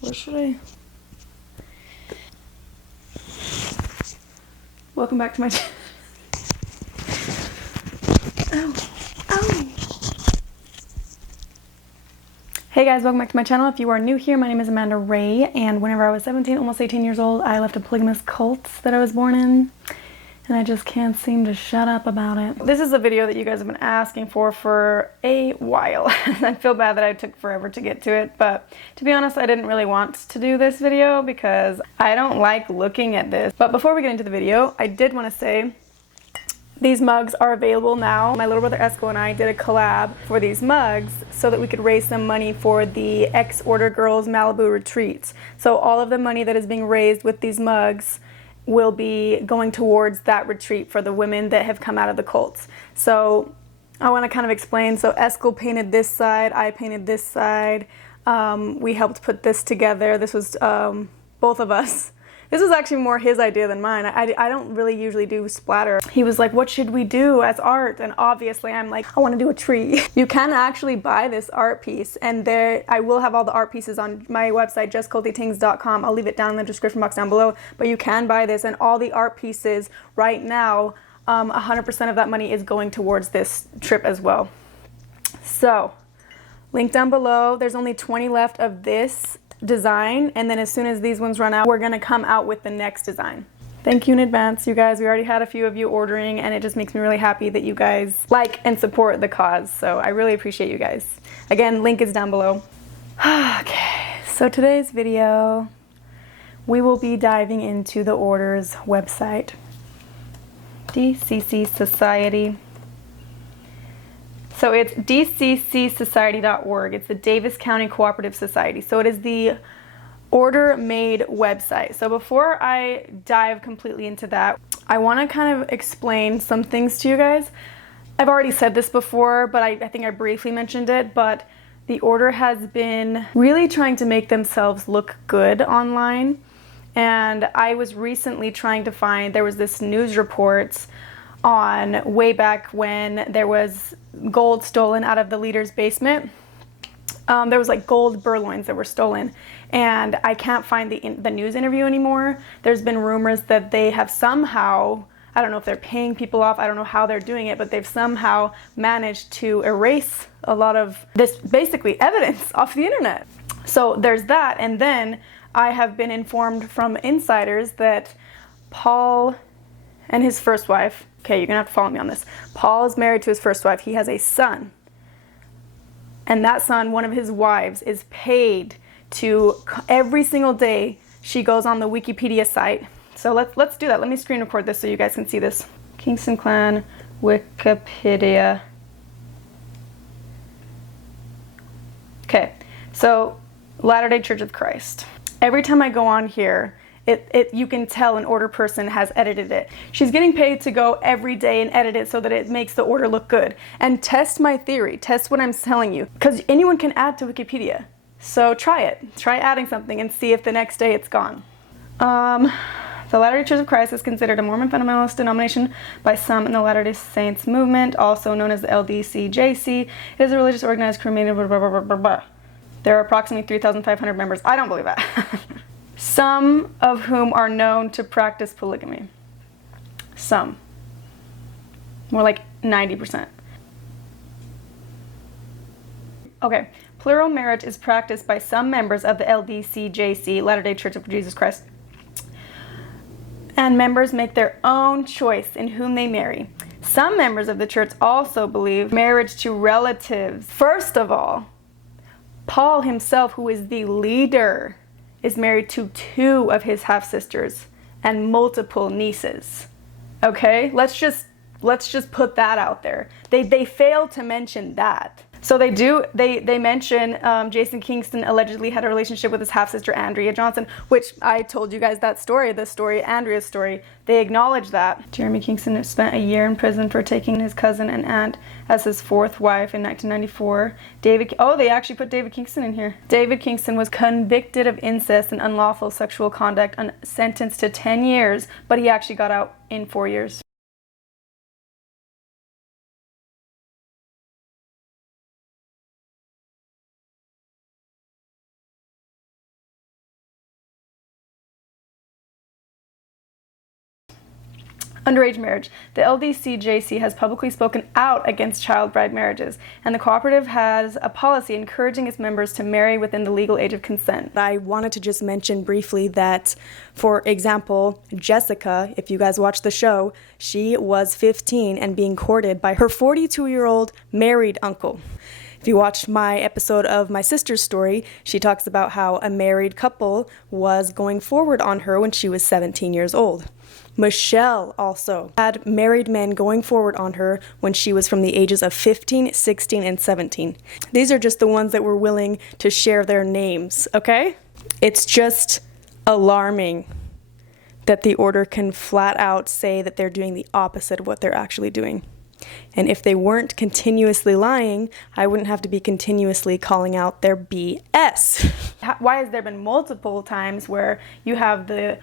Where should I? Welcome back to my channel. Ow. Ow. Hey guys, welcome back to my channel. If you are new here, my name is Amanda Ray, and whenever I was 17, almost 18 years old, I left a polygamous cult that I was born in, and I just can't seem to shut up about it. This is a video that you guys have been asking for a while. I feel bad that I took forever to get to it, but to be honest, I didn't really want to do this video because I don't like looking at this. But before we get into the video, I did want to say these mugs are available now. My little brother Eskel and I did a collab for these mugs so that we could raise some money for the Ex-Order Girls Malibu retreats. So all of the money that is being raised with these mugs will be going towards that retreat for the women that have come out of the cults. So I want to kind of explain. So Eskel painted this side, I painted this side. We helped put this together. This was both of us. This was actually more his idea than mine. I don't really usually do splatter. He was like, what should we do as art? And obviously I'm like, I want to do a tree. You can actually buy this art piece, and I will have all the art pieces on my website, justcultytings.com. I'll leave it down in the description box down below, but you can buy this, and all the art pieces right now, 100% of that money is going towards this trip as well. So, link down below. There's only 20 left of this design, and then as soon as these ones run out, we're gonna come out with the next design. Thank you in advance, you guys. We already had a few of you ordering, and it just makes me really happy that you guys like and support the cause, so I really appreciate you guys. Again, link is down below. Okay, so today's video, we will be diving into the Order's website, DCC Society. So it's dccsociety.org. It's the Davis County Cooperative Society. So it is the order-made website. So before I dive completely into that, I want to kind of explain some things to you guys. I've already said this before, but I think I briefly mentioned it, but the order has been really trying to make themselves look good online. And I was recently trying to find, there was this news reports on way back when there was gold stolen out of the leader's basement. There was like gold burloins that were stolen, and I can't find the news interview anymore. There's been rumors that they have somehow, I don't know if they're paying people off, I don't know how they're doing it, but they've somehow managed to erase a lot of this basically evidence off the internet. So there's that, and then I have been informed from insiders that Paul and his first wife, okay, you're gonna have to follow me on this. Paul is married to his first wife. He has a son. And that son, one of his wives, is paid to, every single day, she goes on the Wikipedia site. So let's do that. Let me screen record this so you guys can see this. Kingston Clan, Wikipedia. Okay, so Latter-day Church of Christ. Every time I go on here, you can tell an order person has edited it. She's getting paid to go every day and edit it so that it makes the order look good. And test my theory, test what I'm telling you. Because anyone can add to Wikipedia. So try it. Try adding something and see if the next day it's gone. The Latter-day Church of Christ is considered a Mormon fundamentalist denomination by some in the Latter-day Saints movement, also known as the LDCJC. It is a religious organized cremated blah, blah, blah, blah, blah, blah. There are approximately 3,500 members. I don't believe that. Some of whom are known to practice polygamy. Some. More like 90%. Okay. Plural marriage is practiced by some members of the LDCJC, Latter-day Church of Jesus Christ. And members make their own choice in whom they marry. Some members of the church also believe marriage to relatives. First of all, Paul himself, who is the leader, is married to 2 of his half-sisters and multiple nieces. Okay, let's just put that out there. They fail to mention that. So they mention Jason Kingston allegedly had a relationship with his half-sister Andrea Johnson, which I told you guys that story, Andrea's story. They acknowledge that. Jeremy Kingston spent a year in prison for taking his cousin and aunt as his 4th wife in 1994. They actually put David Kingston in here. David Kingston was convicted of incest and unlawful sexual conduct and sentenced to 10 years, but he actually got out in 4 years. Underage marriage. The LDCJC has publicly spoken out against child bride marriages, and the cooperative has a policy encouraging its members to marry within the legal age of consent. I wanted to just mention briefly that, for example, Jessica, if you guys watch the show, she was 15 and being courted by her 42-year-old married uncle. If you watched my episode of my sister's story, she talks about how a married couple was going forward on her when she was 17 years old. Michelle also had married men going forward on her when she was from the ages of 15, 16, and 17. These are just the ones that were willing to share their names, okay? It's just alarming that the order can flat out say that they're doing the opposite of what they're actually doing. And if they weren't continuously lying, I wouldn't have to be continuously calling out their BS. Why has there been multiple times where you have the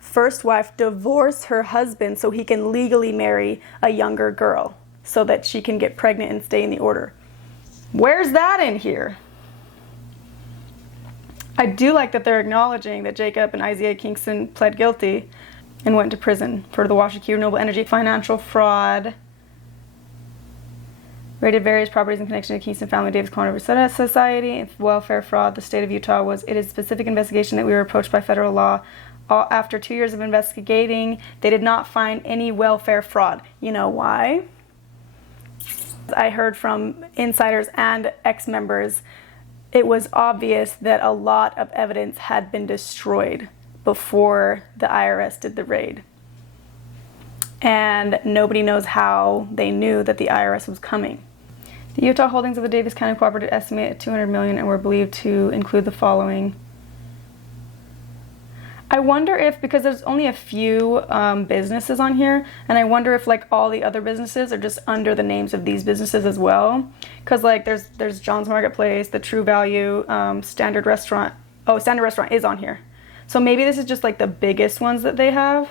first wife divorce her husband so he can legally marry a younger girl so that she can get pregnant and stay in the order? Where's that in here? I do like that they're acknowledging that Jacob and Isaiah Kingston pled guilty and went to prison for the Washakie Renewable Energy financial fraud, raided various properties in connection to Kingston Family Davis Corner Society, welfare fraud. The state of Utah it is a specific investigation that we were approached by federal law. After 2 years of investigating, they did not find any welfare fraud. You know why? I heard from insiders and ex-members, it was obvious that a lot of evidence had been destroyed before the IRS did the raid. And nobody knows how they knew that the IRS was coming. The Utah holdings of the Davis County Cooperative estimate at $200 million and were believed to include the following. I wonder if, because there's only a few businesses on here, and I wonder if like all the other businesses are just under the names of these businesses as well. Because like there's John's Marketplace, the True Value, Standard Restaurant. Oh, Standard Restaurant is on here. So maybe this is just like the biggest ones that they have.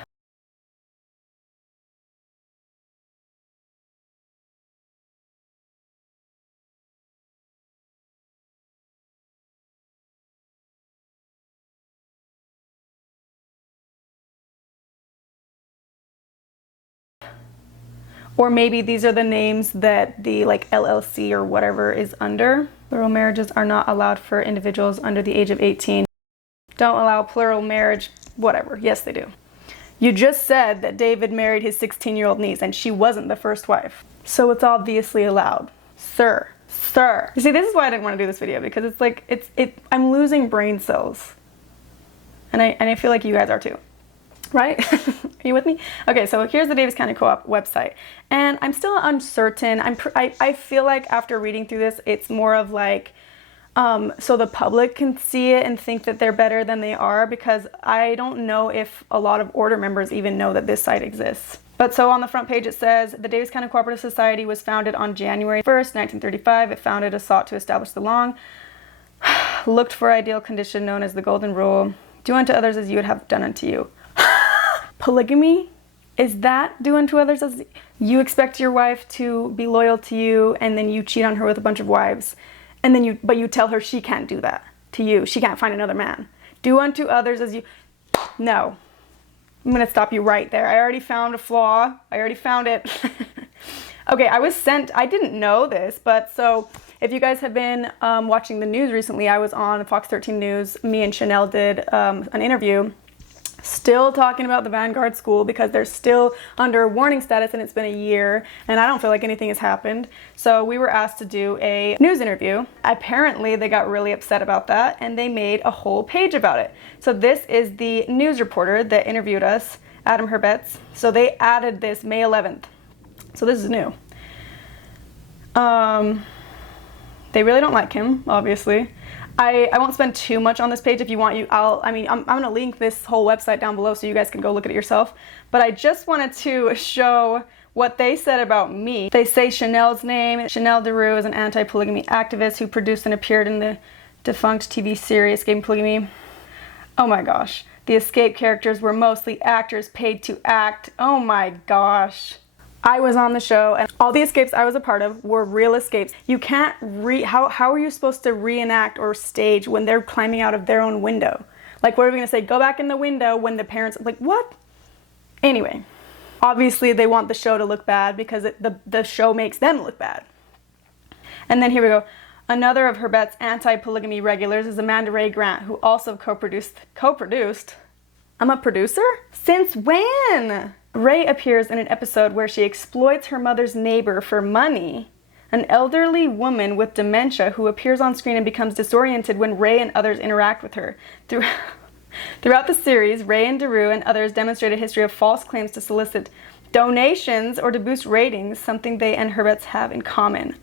Or maybe these are the names that the like LLC or whatever is under. Plural marriages are not allowed for individuals under the age of 18. Don't allow plural marriage, whatever. Yes, they do. You just said that David married his 16-year-old niece and she wasn't the first wife. So it's obviously allowed. Sir. You see, this is why I didn't want to do this video, because it's like, I'm losing brain cells. And I feel like you guys are too. Right? Are you with me? Okay, so here's the Davis County Co-op website. And I'm still uncertain. I feel like after reading through this, it's more of like, so the public can see it and think that they're better than they are, because I don't know if a lot of order members even know that this site exists. But so on the front page it says, the Davis County Cooperative Society was founded on January 1st, 1935. It founded sought to establish the long looked for ideal condition known as the Golden Rule. Do unto others as you would have done unto you. Polygamy? Is that do unto others as you expect your wife to be loyal to you, and then you cheat on her with a bunch of wives, and then but you tell her she can't do that to you. She can't find another man. Do unto others as you... No. I'm gonna stop you right there. I already found a flaw. I already found it. Okay, I didn't know this, but so if you guys have been watching the news recently, I was on Fox 13 News. Me and Chanel did an interview, still talking about the Vanguard school, because they're still under warning status and it's been a year and I don't feel like anything has happened. So we were asked to do a news interview. Apparently they got really upset about that and they made a whole page about it. So this is the news reporter that interviewed us, Adam Herbetz. So they added this May 11th. So this is new. They really don't like him, obviously. I won't spend too much on this page. If you want, I'm gonna link this whole website down below so you guys can go look at it yourself. But I just wanted to show what they said about me. They say Chanel's name. Chanel Deroux is an anti-polygamy activist who produced and appeared in the defunct TV series Escape Polygamy. Oh my gosh. The escape characters were mostly actors paid to act. Oh my gosh. I was on the show and all the escapes I was a part of were real escapes. You can't how are you supposed to reenact or stage when they're climbing out of their own window? Like, what are we gonna say? Go back in the window when the parents, like, what? Anyway, Obviously, they want the show to look bad because the show makes them look bad. And then here we go. Another of Herbett's anti-polygamy regulars is Amanda Ray Grant, who also co-produced? I'm a producer? Since when? Ray appears in an episode where she exploits her mother's neighbor for money, an elderly woman with dementia who appears on screen and becomes disoriented when Ray and others interact with her. Throughout the series, Ray and Daru and others demonstrate a history of false claims to solicit donations or to boost ratings, something they and Herbett's have in common.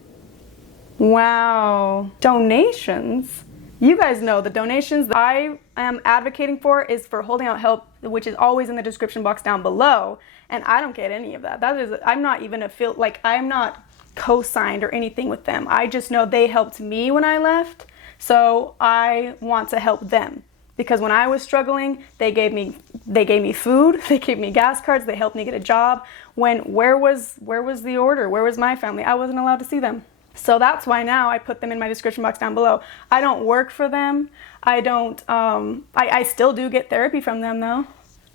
Wow. Donations? You guys know the donations that I am advocating for is for Holding Out Help, which is always in the description box down below. And I don't get any of that. I'm not even I'm not co-signed or anything with them. I just know they helped me when I left. So I want to help them. Because when I was struggling, they gave me food, they gave me gas cards, they helped me get a job. Where was the order? Where was my family? I wasn't allowed to see them. So that's why now I put them in my description box down below. I don't work for them. I still do get therapy from them though.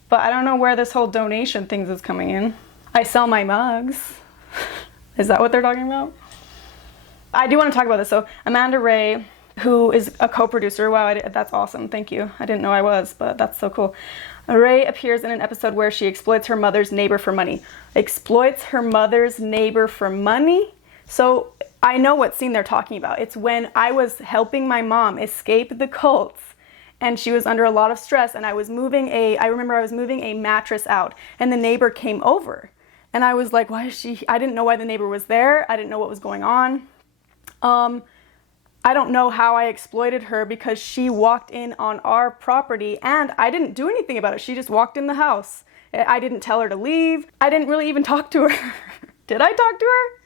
But I don't know where this whole donation things is coming in. I sell my mugs. Is that what they're talking about? I do want to talk about this. So Amanda Ray, who is a co-producer. Wow, that's awesome. Thank you. I didn't know I was, but that's so cool. Ray appears in an episode where she exploits her mother's neighbor for money. Exploits her mother's neighbor for money? So I know what scene they're talking about. It's when I was helping my mom escape the cults and she was under a lot of stress and I remember I was moving a mattress out and the neighbor came over and I was like, why is she, I didn't know why the neighbor was there. I didn't know what was going on. I don't know how I exploited her because she walked in on our property and I didn't do anything about it. She just walked in the house. I didn't tell her to leave. I didn't really even talk to her. Did I talk to her?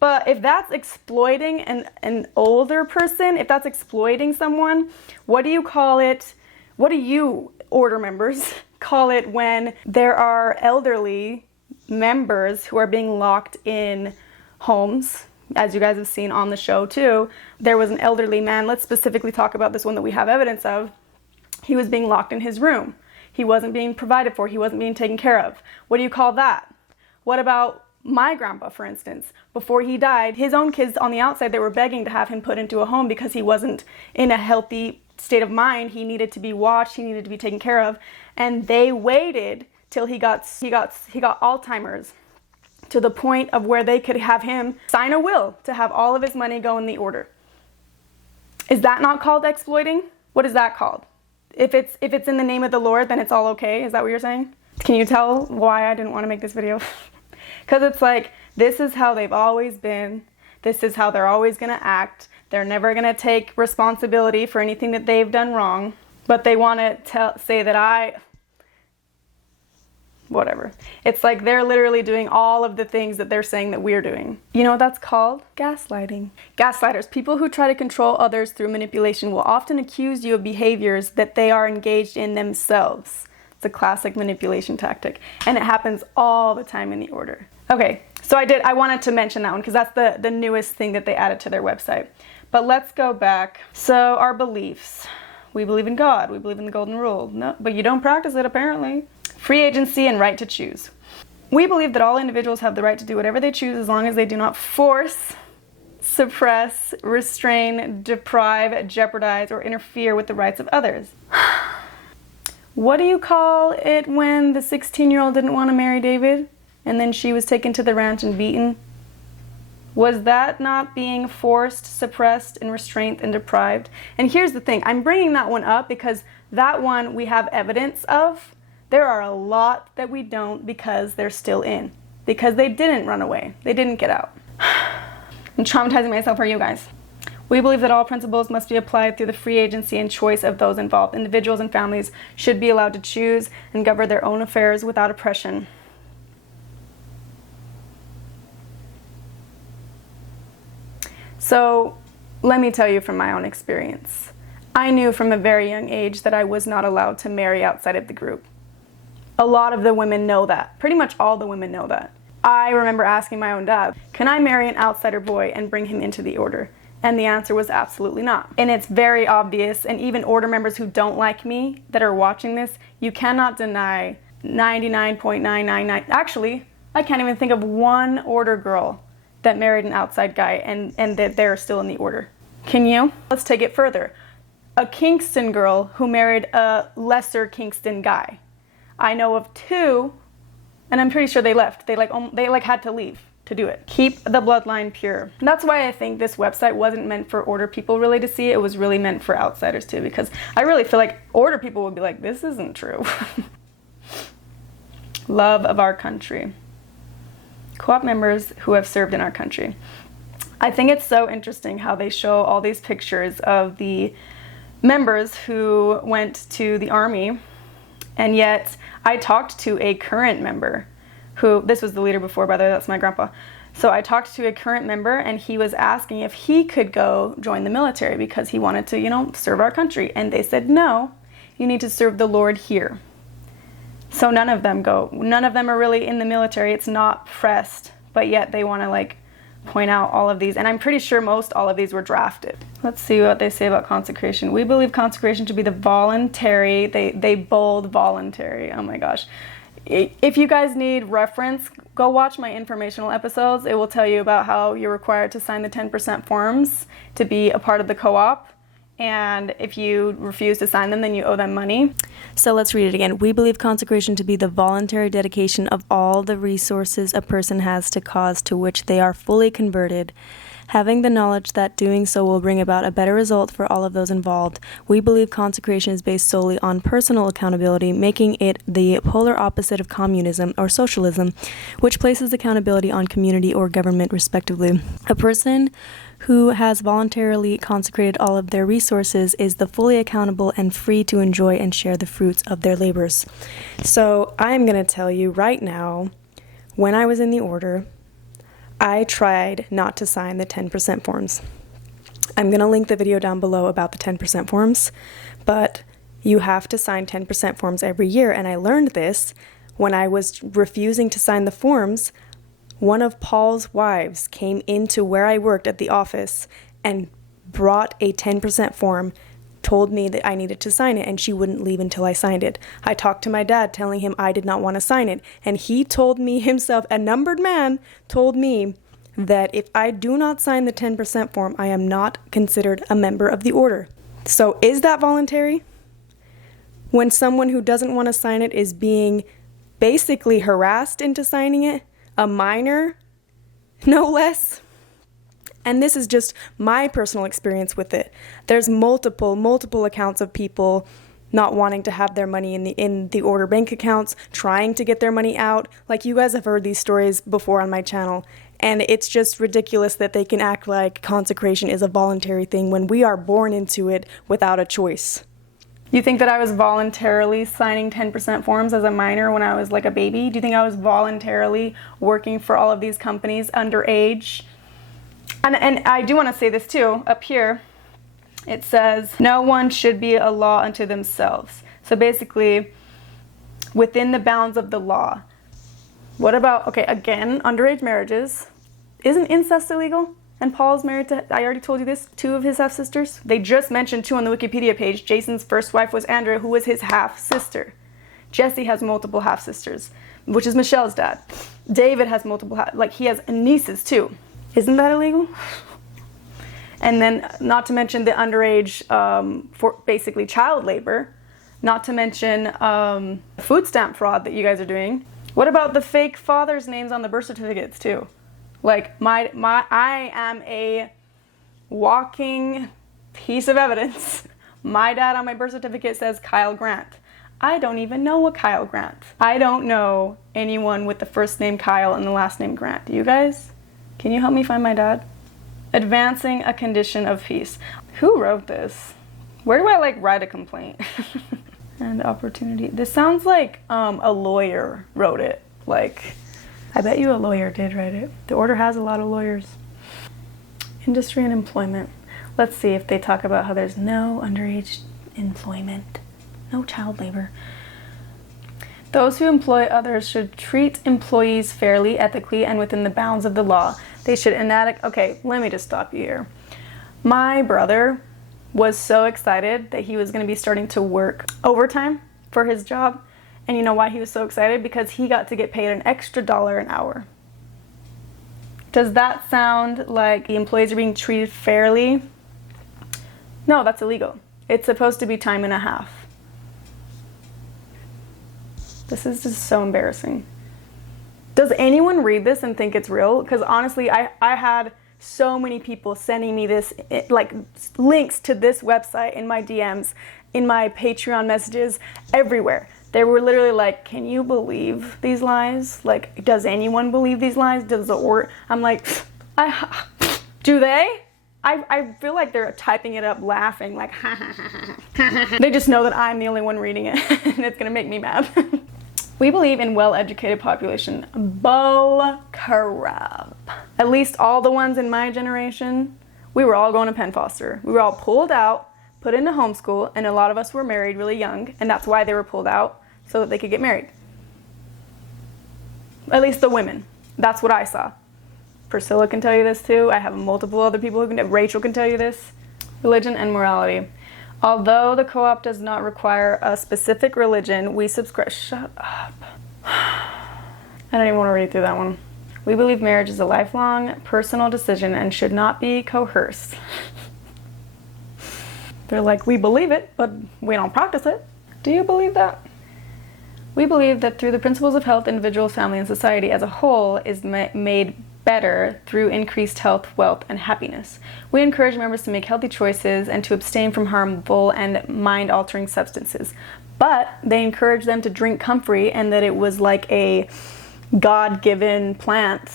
But if that's exploiting an older person, if that's exploiting someone, what do you call it? What do you, order members, call it when there are elderly members who are being locked in homes? As you guys have seen on the show too, there was an elderly man. Let's specifically talk about this one that we have evidence of. He was being locked in his room. He wasn't being provided for. He wasn't being taken care of. What do you call that? What about my grandpa, for instance? Before he died, his own kids on the outside, they were begging to have him put into a home because he wasn't in a healthy state of mind. He needed to be watched. He needed to be taken care of. And they waited till he got Alzheimer's, to the point of where they could have him sign a will to have all of his money go in the order. Is that not called exploiting? What is that called? If it's in the name of the Lord, then it's all okay. Is that what you're saying? Can you tell why I didn't want to make this video? Because it's like, this is how they've always been. This is how they're always going to act. They're never going to take responsibility for anything that they've done wrong. But they want to say that whatever. It's like they're literally doing all of the things that they're saying that we're doing. You know what that's called? Gaslighting. Gaslighters, people who try to control others through manipulation, will often accuse you of behaviors that they are engaged in themselves. It's a classic manipulation tactic, and it happens all the time in the order. Okay, so I wanted to mention that one because that's the newest thing that they added to their website. But let's go back. So our beliefs. We believe in God. We believe in the golden rule. No, but you don't practice it apparently. Free agency and right to choose. We believe that all individuals have the right to do whatever they choose as long as they do not force, suppress, restrain, deprive, jeopardize, or interfere with the rights of others. What do you call it when the 16-year-old didn't want to marry David and then she was taken to the ranch and beaten? Was that not being forced, suppressed, and restrained and deprived? And here's the thing. I'm bringing that one up because that one we have evidence of. There are a lot that we don't because they're still in. Because they didn't run away. They didn't get out. I'm traumatizing myself for you guys. We believe that all principles must be applied through the free agency and choice of those involved. Individuals and families should be allowed to choose and govern their own affairs without oppression. So, let me tell you from my own experience. I knew from a very young age that I was not allowed to marry outside of the group. A lot of the women know that. Pretty much all the women know that. I remember asking my own dad, can I marry an outsider boy and bring him into the order? And the answer was absolutely not. And it's very obvious, and even order members who don't like me that are watching this, you cannot deny 99.999. Actually, I can't even think of one order girl that married an outside guy and that they're still in the order. Can you? Let's take it further. A Kingston girl who married a lesser Kingston guy. I know of 2, and I'm pretty sure they left. They had to leave to do it. Keep the bloodline pure. And that's why I think this website wasn't meant for order people really to see. It was really meant for outsiders too, because I really feel like order people would be like, this isn't true. Love of our country. Co-op members who have served in our country. I think it's so interesting how they show all these pictures of the members who went to the army, and yet I talked to a current member who, this was the leader before, by the way, that's my grandpa. So I talked to a current member, and he was asking if he could go join the military because he wanted to, serve our country. And they said, no, you need to serve the Lord here. So none of them go. None of them are really in the military. It's not pressed, but yet they want to point out all of these. And I'm pretty sure all of these were drafted. Let's see what they say about consecration. We believe consecration to be the voluntary, they bold voluntary. Oh my gosh. If you guys need reference, go watch my informational episodes. It will tell you about how you're required to sign the 10% forms to be a part of the co-op. And if you refuse to sign them, then you owe them money. So let's read it again. We believe consecration to be the voluntary dedication of all the resources a person has to cause to which they are fully converted. Having the knowledge that doing so will bring about a better result for all of those involved, we believe consecration is based solely on personal accountability, making it the polar opposite of communism or socialism, which places accountability on community or government, respectively. A person who has voluntarily consecrated all of their resources is the fully accountable and free to enjoy and share the fruits of their labors. So I'm going to tell you right now, when I was in the order, I tried not to sign the 10% forms. I'm going to link the video down below about the 10% forms, but you have to sign 10% forms every year, and I learned this when I was refusing to sign the forms. One of Paul's wives came into where I worked at the office and brought a 10% form, told me that I needed to sign it, and she wouldn't leave until I signed it. I talked to my dad telling him I did not want to sign it, and he told me himself, a numbered man, told me that if I do not sign the 10% form, I am not considered a member of the order. So is that voluntary? When someone who doesn't want to sign it is being basically harassed into signing it, a minor, no less. And this is just my personal experience with it. There's multiple accounts of people not wanting to have their money in the order bank accounts, trying to get their money out. Like, you guys have heard these stories before on my channel, and it's just ridiculous that they can act like consecration is a voluntary thing when we are born into it without a choice. You think that I was voluntarily signing 10% forms as a minor when I was like a baby? Do you think I was voluntarily working for all of these companies underage? And I do want to say this too, up here, it says, no one should be a law unto themselves. So basically, within the bounds of the law. What about, okay, again, underage marriages. Isn't incest illegal? And Paul's married to, I already told you this, 2 of his half-sisters. They just mentioned 2 on the Wikipedia page. Jason's first wife was Andrea, who was his half-sister. Jesse has multiple half-sisters, which is Michelle's dad. David has multiple, he has nieces too. Isn't that illegal? And then, not to mention the underage, for basically child labor. Not to mention food stamp fraud that you guys are doing. What about the fake fathers' names on the birth certificates too? Like, I am a walking piece of evidence. My dad on my birth certificate says Kyle Grant. I don't even know a Kyle Grant. I don't know anyone with the first name Kyle and the last name Grant. Do you guys? Can you help me find my dad? Advancing a condition of peace. Who wrote this? Where do I write a complaint? And opportunity. This sounds like a lawyer wrote it. I bet you a lawyer did write it. The order has a lot of lawyers. Industry and employment. Let's see if they talk about how there's no underage employment, no child labor. Those who employ others should treat employees fairly, ethically, and within the bounds of the law. They should okay, let me just stop you here. My brother was so excited that he was going to be starting to work overtime for his job. And you know why he was so excited? Because he got to get paid an extra $1 an hour. Does that sound like the employees are being treated fairly? No, that's illegal. It's supposed to be time and a half. This is just so embarrassing. Does anyone read this and think it's real? Because honestly, I had so many people sending me this, like links to this website in my DMs, in my Patreon messages, everywhere. They were literally like, can you believe these lies? Like, does anyone believe these lies? I'm like, do they? I feel like they're typing it up laughing, like, ha ha ha ha. They just know that I'm the only one reading it, and it's gonna make me mad. We believe in well-educated population. Bull crap. At least all the ones in my generation, we were all going to Penn Foster. We were all pulled out, put into homeschool, and a lot of us were married really young, and that's why they were pulled out, so that they could get married. At least the women. That's what I saw. Priscilla can tell you this too. I have multiple other people who can, Rachel can tell you this. Religion and morality. Although the co-op does not require a specific religion, we subscribe. Shut up. I don't even want to read through that one. We believe marriage is a lifelong personal decision and should not be coerced. They're like, we believe it, but we don't practice it. Do you believe that? We believe that through the principles of health, individual, family, and society as a whole is made better through increased health, wealth, and happiness. We encourage members to make healthy choices and to abstain from harmful and mind-altering substances. But they encourage them to drink comfrey, and that it was like a God-given plant.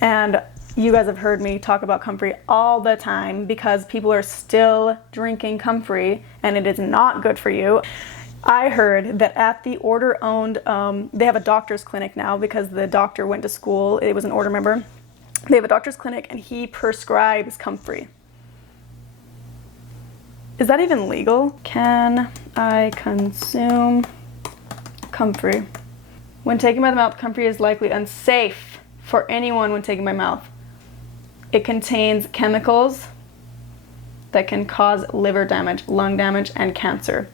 And you guys have heard me talk about comfrey all the time because people are still drinking comfrey, and it is not good for you. I heard that at the Order-owned, they have a doctor's clinic now because the doctor went to school. It was an Order member. They have a doctor's clinic and he prescribes comfrey. Is that even legal? Can I consume comfrey? When taken by the mouth, comfrey is likely unsafe for anyone when taken by mouth. It contains chemicals that can cause liver damage, lung damage, and cancer.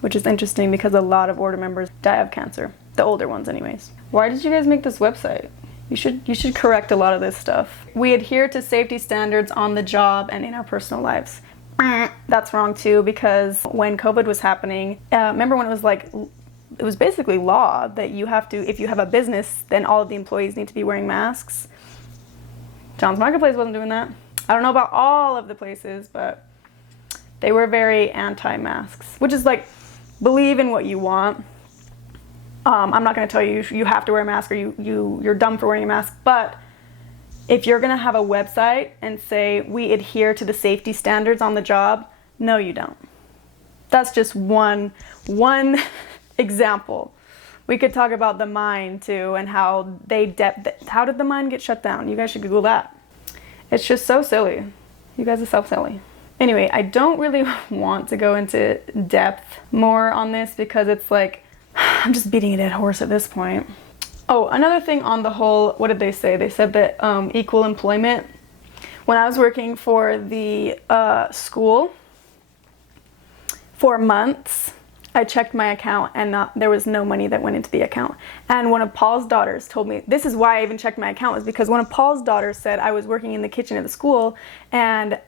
Which is interesting because a lot of Order members die of cancer. The older ones anyways. Why did you guys make this website? You should correct a lot of this stuff. We adhere to safety standards on the job and in our personal lives. That's wrong too, because when COVID was happening, remember when it was basically law that you have to, if you have a business, then all of the employees need to be wearing masks. John's Marketplace wasn't doing that. I don't know about all of the places, but they were very anti-masks, which is like, believe in what you want. I'm not going to tell you you have to wear a mask or you're dumb for wearing a mask, but if you're going to have a website and say we adhere to the safety standards on the job, no you don't. That's just one example. We could talk about the mine too and how how did the mine get shut down? You guys should Google that. It's just so silly. You guys are so silly. Anyway, I don't really want to go into depth more on this because it's like, I'm just beating a dead horse at this point. Oh, another thing on the whole, what did they say? They said that equal employment. When I was working for the school for months, I checked my account and there was no money that went into the account. And one of Paul's daughters told me, this is why I even checked my account, was because one of Paul's daughters said I was working in the kitchen at the school, and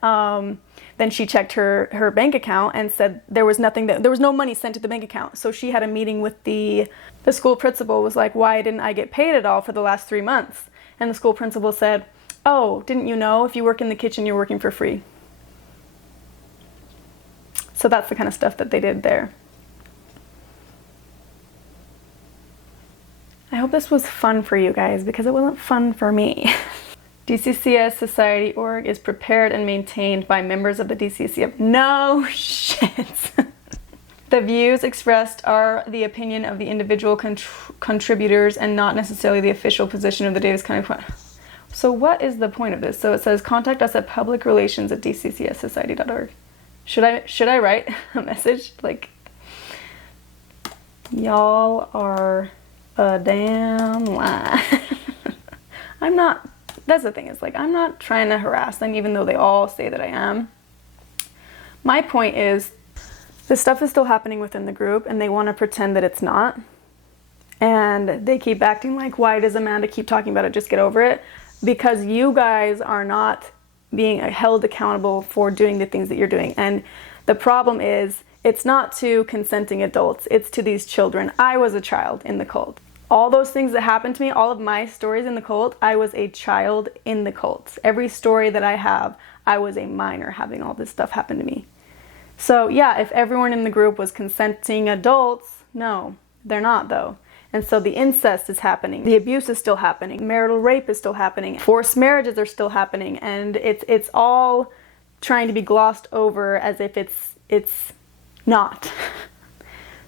then she checked her bank account and said there was no money sent to the bank account. So she had a meeting with the school principal, was like, why didn't I get paid at all for the last 3 months? And the school principal said, oh, didn't you know if you work in the kitchen, you're working for free? So that's the kind of stuff that they did there. I hope this was fun for you guys because it wasn't fun for me. DCCS Society Org is prepared and maintained by members of the DCCF. No shit. The views expressed are the opinion of the individual contributors and not necessarily the official position of the Davis County. So what is the point of this? So it says contact us at publicrelations@dccssociety.org. Should I write a message like, y'all are a damn lie? I'm not, that's the thing, is like, I'm not trying to harass them even though they all say that I am. My point is, This stuff is still happening within the group, and they want to pretend that it's not. And they keep acting like, why does Amanda keep talking about it? Just get over it. Because you guys are not being held accountable for doing the things that you're doing. And the problem is, it's not to consenting adults, it's to these children. I was a child in the cult. All those things that happened to me, all of my stories in the cult, I was a child in the cult. Every story that I have, I was a minor having all this stuff happen to me. So yeah, if everyone in the group was consenting adults, no, they're not though. And so the incest is happening, the abuse is still happening, marital rape is still happening, forced marriages are still happening, and it's all trying to be glossed over as if it's not.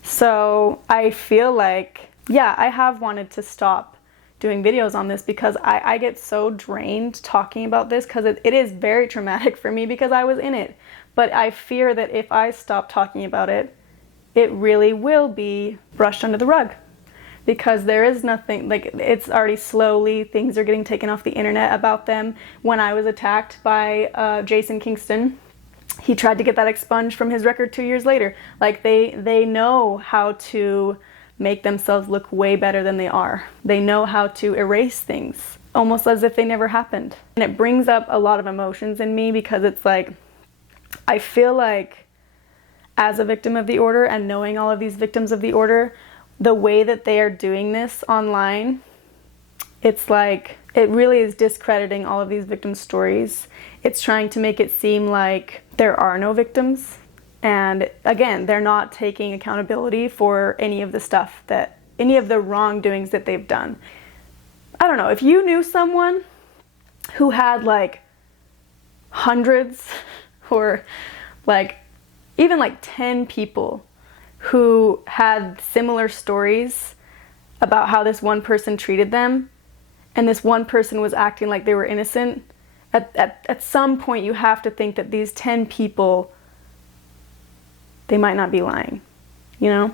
So I feel like, yeah, I have wanted to stop doing videos on this because I get so drained talking about this because it is very traumatic for me because I was in it. But I fear that if I stop talking about it, it really will be brushed under the rug. Because there is nothing, like, it's already slowly, things are getting taken off the internet about them. When I was attacked by Jason Kingston, he tried to get that expunged from his record 2 years later. Like, they know how to make themselves look way better than they are. They know how to erase things, almost as if they never happened. And it brings up a lot of emotions in me because it's like, I feel like as a victim of the order and knowing all of these victims of the order, the way that they are doing this online, it's like, it really is discrediting all of these victim stories. It's trying to make it seem like there are no victims. And again, they're not taking accountability for any of the stuff that, any of the wrongdoings that they've done. I don't know, if you knew someone who had like hundreds or like even like 10 people who had similar stories about how this one person treated them, and this one person was acting like they were innocent, at some point you have to think that these 10 people, they might not be lying, you know?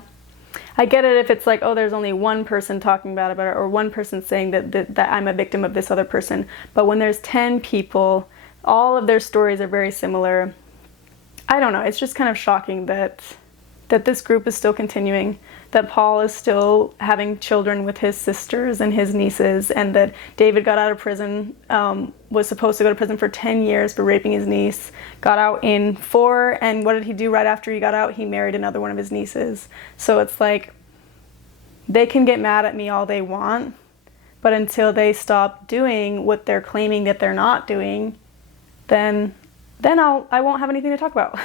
I get it if it's like, oh, there's only one person talking about it, or one person saying that I'm a victim of this other person. But when there's 10 people, all of their stories are very similar. I don't know, it's just kind of shocking that this group is still continuing, that Paul is still having children with his sisters and his nieces, and that David got out of prison, was supposed to go to prison for 10 years for raping his niece, got out in 4, and what did he do right after he got out? He married another one of his nieces. So it's like, they can get mad at me all they want, but until they stop doing what they're claiming that they're not doing, then I won't have anything to talk about.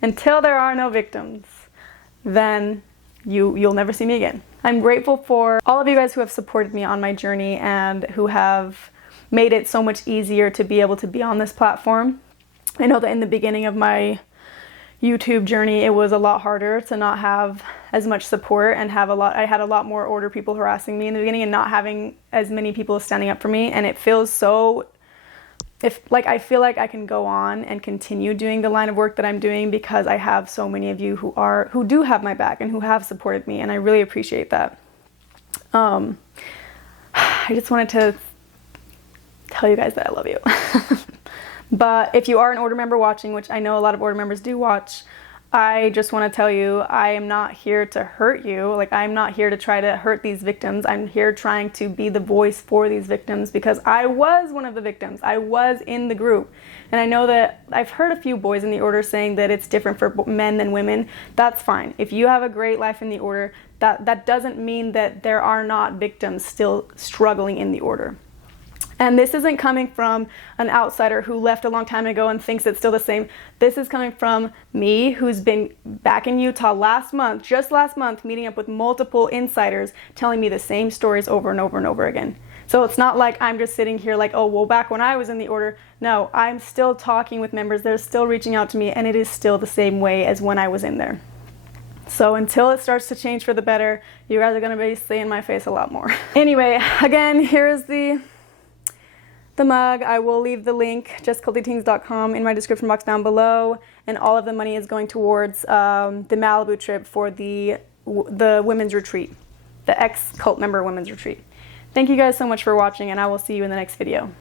Until there are no victims, then you'll never see me again. I'm grateful for all of you guys who have supported me on my journey and who have made it so much easier to be able to be on this platform. I know that in the beginning of my YouTube journey, it was a lot harder to not have as much support and I had a lot more order people harassing me in the beginning and not having as many people standing up for me, and it feels so, I feel like I can go on and continue doing the line of work that I'm doing because I have so many of you who do have my back and who have supported me, and I really appreciate that. I just wanted to tell you guys that I love you. But if you are an order member watching, which I know a lot of order members do watch, I just want to tell you, I am not here to hurt you. Like, I'm not here to try to hurt these victims. I'm here trying to be the voice for these victims because I was one of the victims. I was in the group. And I know that I've heard a few boys in the order saying that it's different for men than women. That's fine. If you have a great life in the order, that doesn't mean that there are not victims still struggling in the order. And this isn't coming from an outsider who left a long time ago and thinks it's still the same. This is coming from me, who's been back in Utah just last month, meeting up with multiple insiders, telling me the same stories over and over and over again. So it's not like I'm just sitting here like, oh, well, back when I was in the order. No, I'm still talking with members. They're still reaching out to me, and it is still the same way as when I was in there. So until it starts to change for the better, you guys are going to be seeing my face a lot more. Anyway, again, here's the mug. I will leave the link, justcultyteens.com, in my description box down below, and all of the money is going towards the Malibu trip for the women's retreat, the ex-cult member women's retreat. Thank you guys so much for watching, and I will see you in the next video.